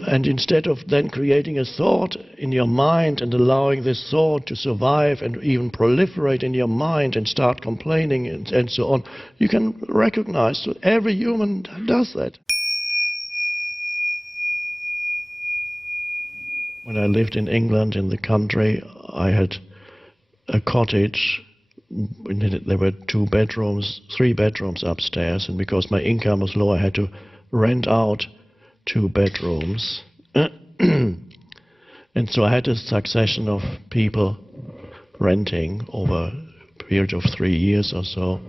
And instead of then creating a thought in your mind and allowing this thought to survive and even proliferate in your mind and start complaining and so on, you can recognize that every human does that. When I lived in England, in the country, I had a cottage. There were 2 bedrooms, 3 bedrooms upstairs, and because my income was low, I had to rent out 2 bedrooms. And so I had a succession of people renting over a period of 3 years or so.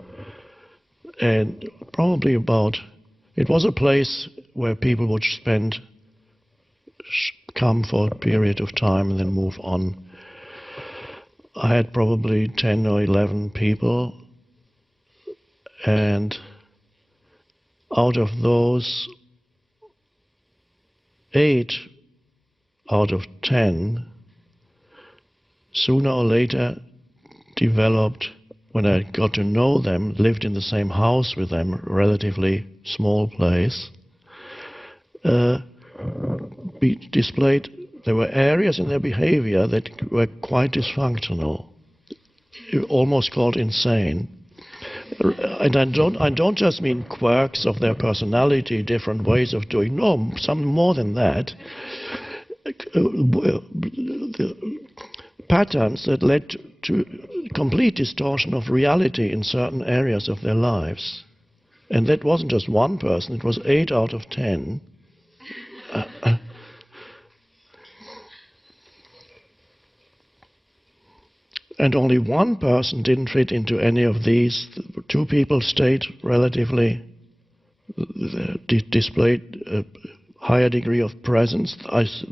And probably it was a place where people would come for a period of time and then move on. I had probably 10 or 11 people, and out of those, 8 out of 10 sooner or later developed, when I got to know them, lived in the same house with them, relatively small place, displayed, there were areas in their behavior that were quite dysfunctional, almost called insane. And I don't just mean quirks of their personality, different ways of doing, no, some more than that. Patterns that led to complete distortion of reality in certain areas of their lives. And that wasn't just one person, it was 8 out of 10. And only one person didn't fit into any of these. 2 people stayed relatively, displayed a higher degree of presence.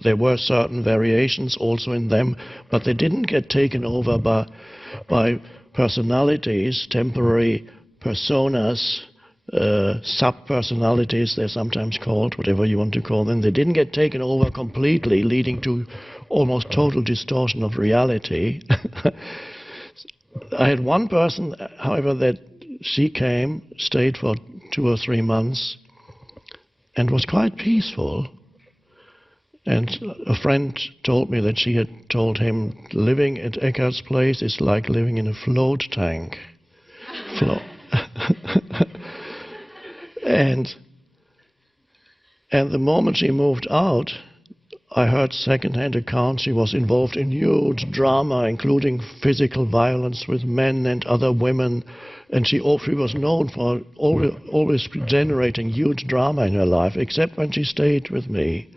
There were certain variations also in them, but they didn't get taken over by personalities, temporary personas, sub-personalities, they're sometimes called, whatever you want to call them. They didn't get taken over completely, leading to almost total distortion of reality. I had one person, however, that she came, stayed for 2 or 3 months, and was quite peaceful. And a friend told me that she had told him living at Eckhart's place is like living in a float tank. And the moment she moved out, I heard second-hand accounts. She was involved in huge drama, including physical violence with men and other women. And she was known for always generating huge drama in her life, except when she stayed with me.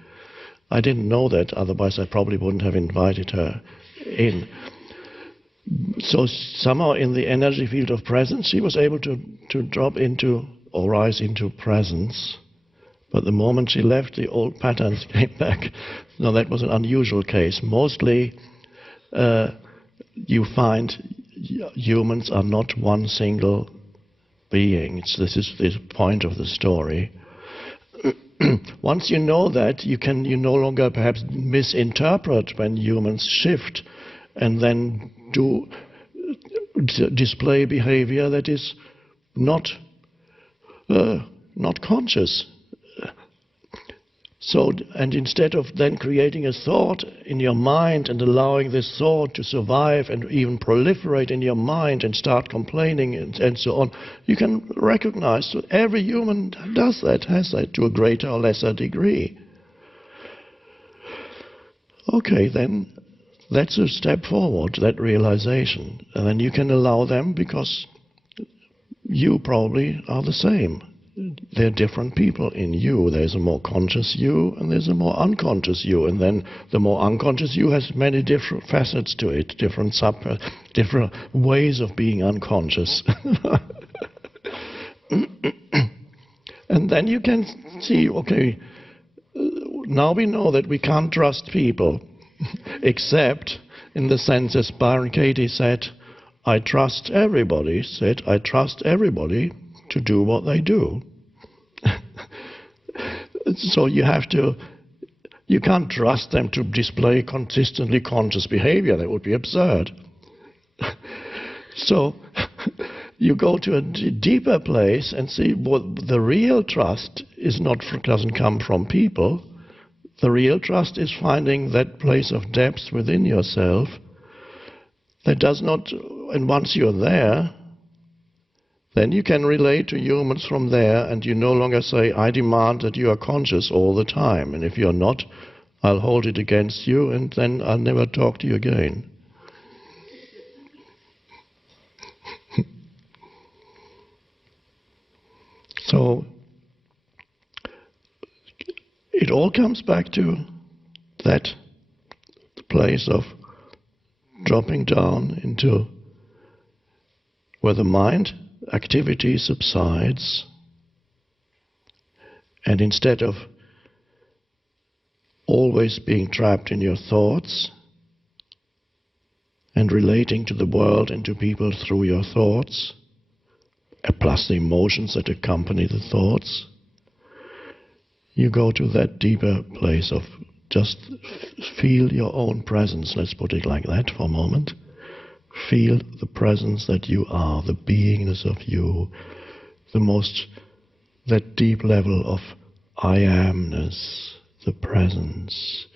I didn't know that, otherwise I probably wouldn't have invited her in. So somehow in the energy field of presence, she was able to drop into or rise into presence. But the moment she left, the old patterns came back. Now that was an unusual case. Mostly you find humans are not one single being. This is the point of the story. Once you know that, you no longer perhaps misinterpret when humans shift and then display behavior that is not conscious. So, and instead of then creating a thought in your mind and allowing this thought to survive and even proliferate in your mind and start complaining and so on, you can recognize that every human does that, has that to a greater or lesser degree. Okay, then that's a step forward, that realization. And then you can allow them, because you probably are the same. There are different people in you. There's a more conscious you and there's a more unconscious you. And then the more unconscious you has many different facets to it, different ways of being unconscious. And then you can see, okay, now we know that we can't trust people, except in the sense, as Byron Katie said, I trust everybody to do what they do. So you can't trust them to display consistently conscious behavior. That would be absurd. So you go to a deeper place and see what the real trust is. Doesn't come from people. The real trust is finding that place of depth within yourself that does not, and once you're there, then you can relate to humans from there, and you no longer say, I demand that you are conscious all the time, and if you're not, I'll hold it against you, and then I'll never talk to you again. So, it all comes back to that place of dropping down into where the mind activity subsides, and instead of always being trapped in your thoughts and relating to the world and to people through your thoughts, plus the emotions that accompany the thoughts, you go to that deeper place of just feel your own presence, let's put it like that for a moment. Feel the presence that you are, the beingness of you, that deep level of I amness, the presence,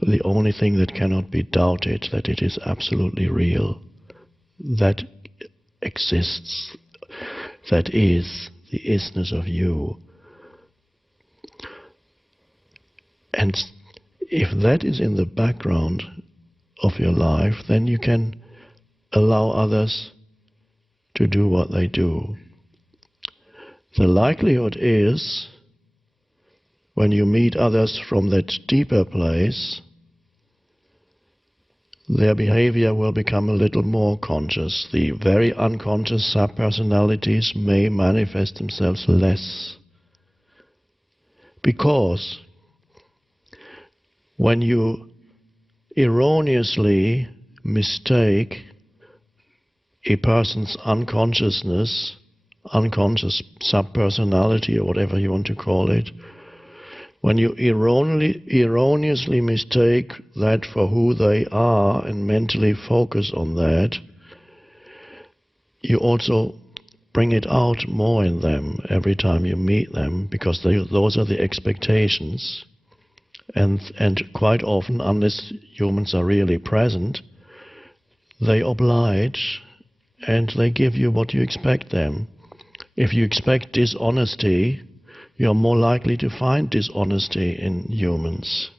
the only thing that cannot be doubted, that it is absolutely real, that exists, that is the isness of you. And if that is in the background of your life, then you can allow others to do what they do. The likelihood is, when you meet others from that deeper place, their behavior will become a little more conscious. The very unconscious subpersonalities may manifest themselves less. Because when you erroneously mistake a person's unconsciousness, unconscious subpersonality, or whatever you want to call it, when you erroneously mistake that for who they are and mentally focus on that, you also bring it out more in them every time you meet them, because those are the expectations. And quite often, unless humans are really present, they oblige and they give you what you expect them. If you expect dishonesty, you're more likely to find dishonesty in humans.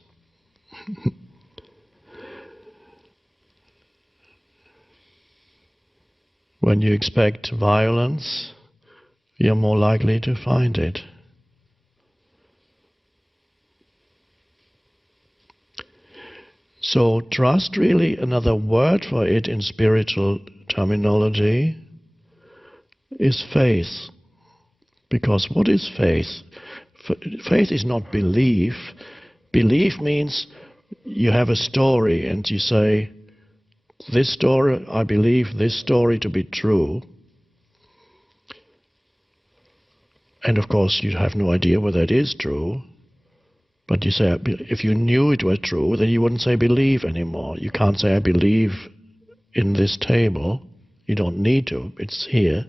When you expect violence, you're more likely to find it. So trust, really, another word for it in spiritual terminology, is faith. Because what is faith? Faith is not belief. Belief means you have a story and you say, this story, I believe this story to be true. And of course you have no idea whether it is true. But you say, if you knew it were true, then you wouldn't say believe anymore. You can't say, I believe in this table. You don't need to. It's here.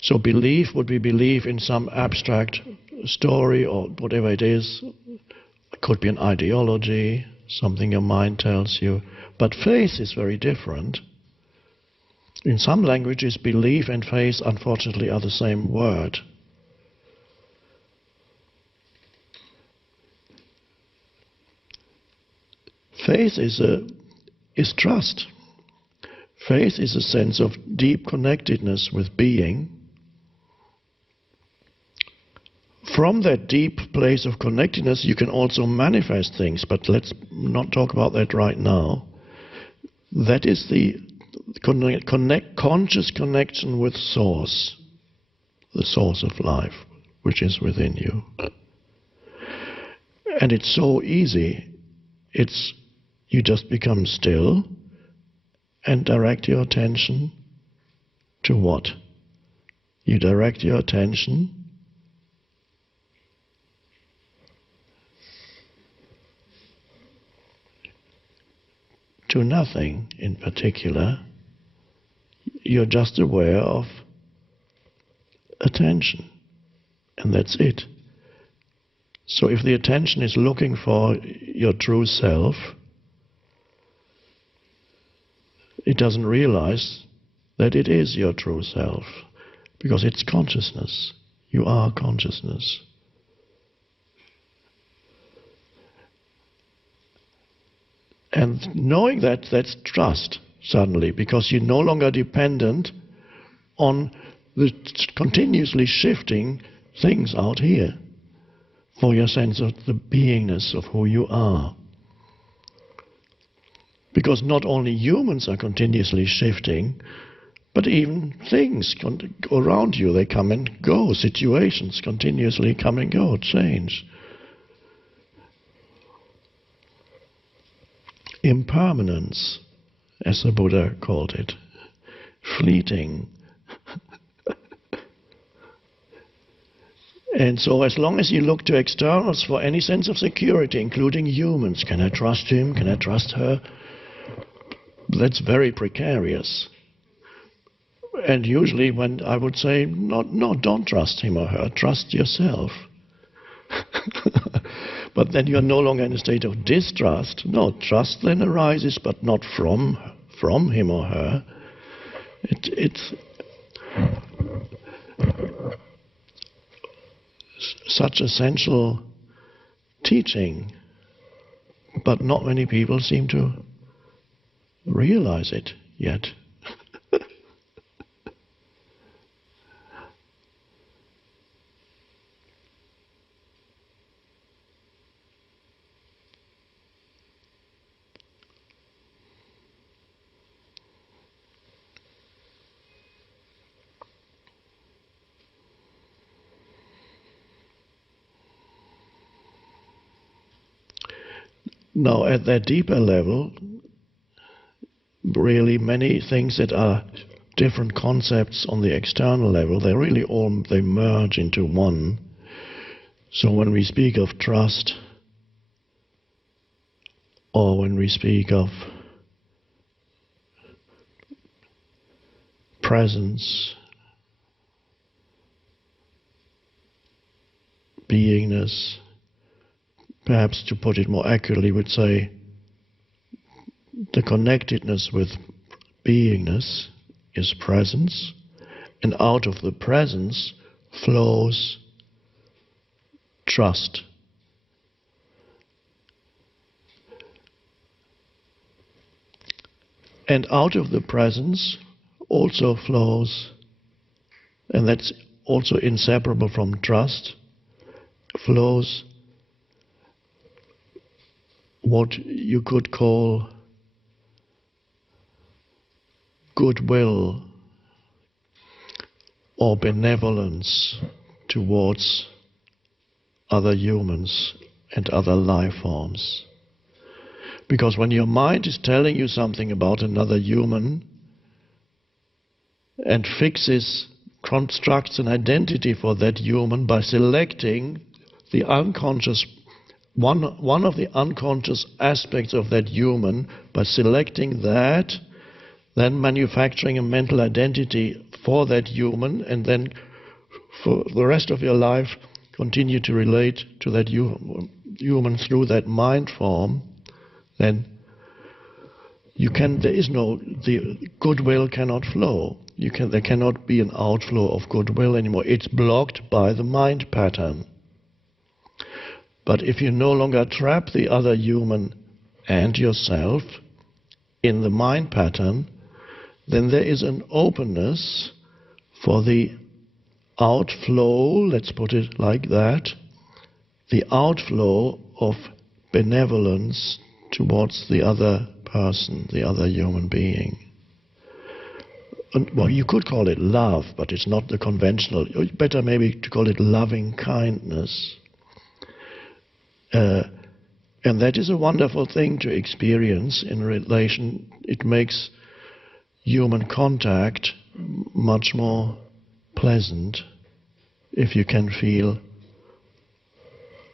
So belief would be belief in some abstract story or whatever it is. It could be an ideology, something your mind tells you. But faith is very different. In some languages, belief and faith, unfortunately, are the same word. Faith is trust. Faith is a sense of deep connectedness with being. From that deep place of connectedness, you can also manifest things, but let's not talk about that right now. That is the conscious connection with Source, the source of life, which is within you. And it's so easy. You just become still and direct your attention to what? You direct your attention to nothing in particular. You're just aware of attention, and that's it. So if the attention is looking for your true self, it doesn't realize that it is your true self, because it's consciousness. You are consciousness. And knowing that, that's trust, suddenly, because you're no longer dependent on the continuously shifting things out here for your sense of the beingness of who you are. Because not only humans are continuously shifting, but even things around you, they come and go. Situations continuously come and go, change. Impermanence, as the Buddha called it, fleeting. And so as long as you look to externals for any sense of security, including humans, can I trust him, can I trust her? That's very precarious. And usually when I would say, no, don't trust him or her, trust yourself. But then you're no longer in a state of distrust. No, trust then arises, but not from him or her. It's such essential teaching, but not many people seem to realize it yet. Now, at that deeper level, really many things that are different concepts on the external level, they merge into one. So when we speak of trust, or when we speak of presence, beingness, perhaps to put it more accurately, would say the connectedness with beingness is presence, and out of the presence flows trust. And out of the presence also flows, and that's also inseparable from trust, flows what you could call goodwill or benevolence towards other humans and other life forms. Because when your mind is telling you something about another human and constructs an identity for that human by selecting the unconscious, one of the unconscious aspects of that human, by selecting that, then manufacturing a mental identity for that human, and then for the rest of your life continue to relate to that human through that mind form, then the goodwill cannot flow. There cannot be an outflow of goodwill anymore. It's blocked by the mind pattern. But if you no longer trap the other human and yourself in the mind pattern, then there is an openness for the outflow, let's put it like that, the outflow of benevolence towards the other person, the other human being. And, well, you could call it love, but it's not the conventional. Better maybe to call it loving kindness. And that is a wonderful thing to experience in relation. It makes human contact much more pleasant if you can feel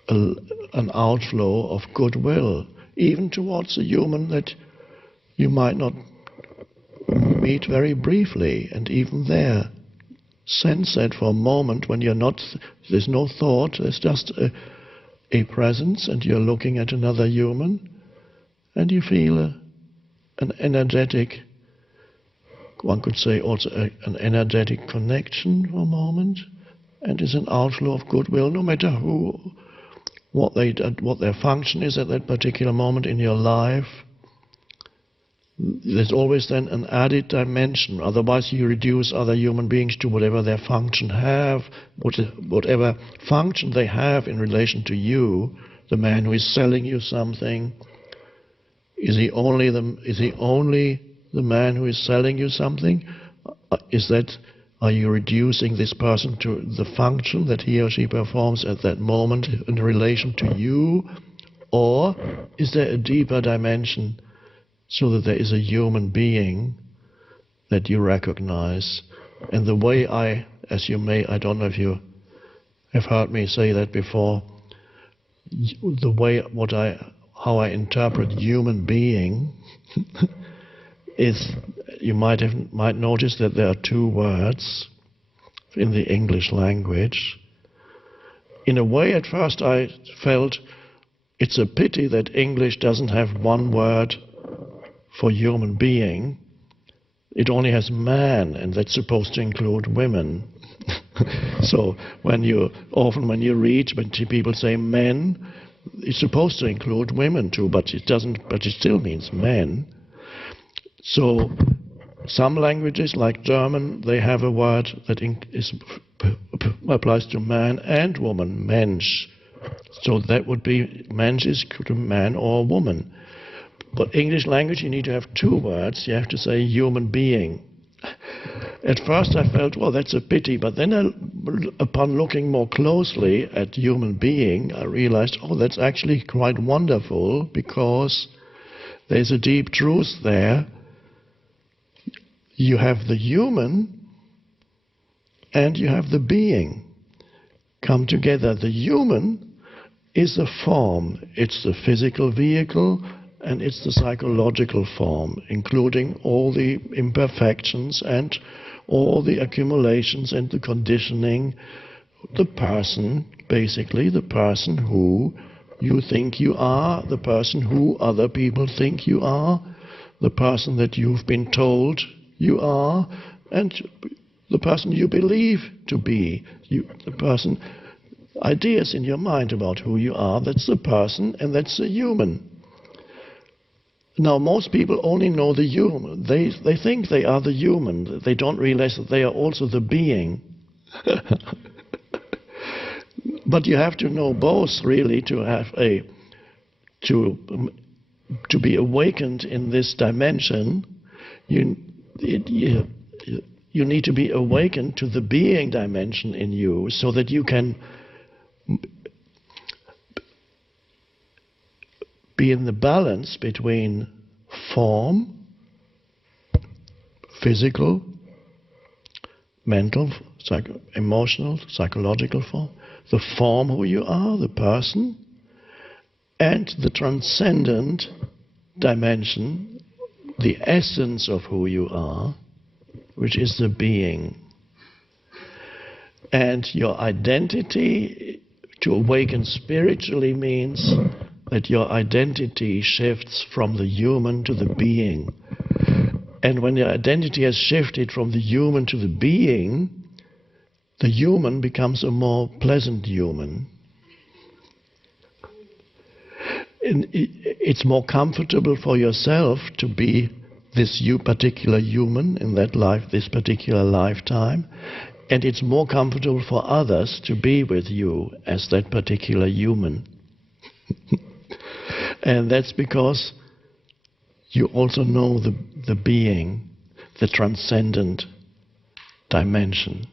an outflow of goodwill, even towards a human that you might not meet very briefly, and even there sense that for a moment when there's no thought, there's just a presence and you're looking at another human and you feel an energetic, one could say also an energetic connection for a moment, and it's an outflow of goodwill, no matter what their function is at that particular moment in your life. There's always then an added dimension. Otherwise you reduce other human beings to whatever their function have, whatever function they have in relation to you. The man who is selling you something, is he only the man who is selling you something? Are you reducing this person to the function that he or she performs at that moment in relation to you? Or is there a deeper dimension, so that there is a human being that you recognize? And the way I don't know if you have heard me say that before, the way how I interpret human being is, you might notice that there are two words in the English language. In a way, at first I felt it's a pity that English doesn't have one word for human being. It only has man, and that's supposed to include women. So when you read, when people say men, it's supposed to include women too, but it doesn't. But it still means men. So some languages, like German, they have a word that applies to man and woman, Mensch. So that would be, Mensch is to man or woman. But English language, you need to have two words. You have to say human being. At first I felt, well, that's a pity. But then upon looking more closely at human being, I realized, oh, that's actually quite wonderful, because there's a deep truth there. You have the human and you have the being come together. The human is a form. It's the physical vehicle, and it's the psychological form, including all the imperfections and all the accumulations and the conditioning. The person, basically, the person who you think you are, the person who other people think you are, the person that you've been told you are, and the person you believe to be. The person, ideas in your mind about who you are, that's the person, and that's the human. Now, most people only know the human. They think they are the human. They don't realize that they are also the being. But you have to know both, really, to be awakened in this dimension. You need to be awakened to the being dimension in you, so that you can be in the balance between form, physical, mental, emotional, psychological form, the form who you are, the person, and the transcendent dimension, the essence of who you are, which is the being. And your identity, to awaken spiritually, means that your identity shifts from the human to the being. And when your identity has shifted from the human to the human becomes a more pleasant human. And it's more comfortable for yourself to be this particular human in that life, this particular lifetime, and it's more comfortable for others to be with you as that particular human. And that's because you also know the being, the transcendent dimension.